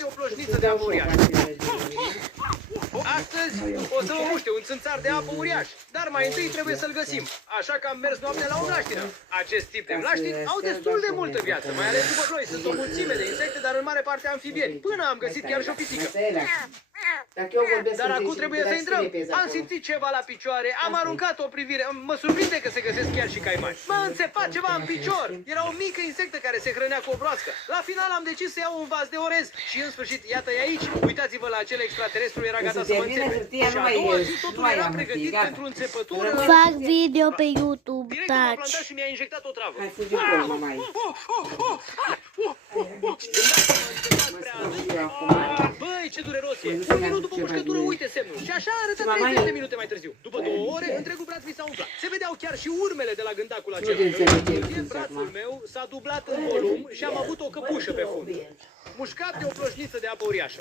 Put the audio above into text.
de o ploșniță de apă uriașă. Astăzi o să vă muște un țânțar de apă uriaș, dar mai întâi trebuie să-l găsim. Așa că am mers noaptea la o mlaștină. Acest tip de mlaștini au destul de multă viață, mai ales după ploi. Sunt o mulțime de insecte, dar în mare parte amfibieni. Până am găsit chiar și o pisică. Dar acum trebuie să intrăm. Am simțit ceva la picioare, am aruncat o privire. Mă surprinde că se găsesc chiar și caimani. M-a înțepat ceva în picior. Era o mică insectă care se hrănea cu o broască. La final am decis să iau un vas de orez. Și în sfârșit, iată-i aici. Uitați-vă la acel extraterestru, era gata să mă înțepe. Și a doua zi totul era pregătit pentru înțepătură. Fac video pe YouTube, Direct m-a taci. plantat și mi-a injectat o travă. Hai fugi acolo, mamaie. Băi, ce dureros e! Un minut după mușcătură, uite semnul. Și așa arătă 30 de minute mai târziu. După 2 ore, întregul braț mi s-a umflat. Se vedeau chiar și urmele de la gândacul acela. În brațul meu s-a dublat în volum și am avut o căpușă pe fund. Mușcat de o ploșniță de apă uriașă.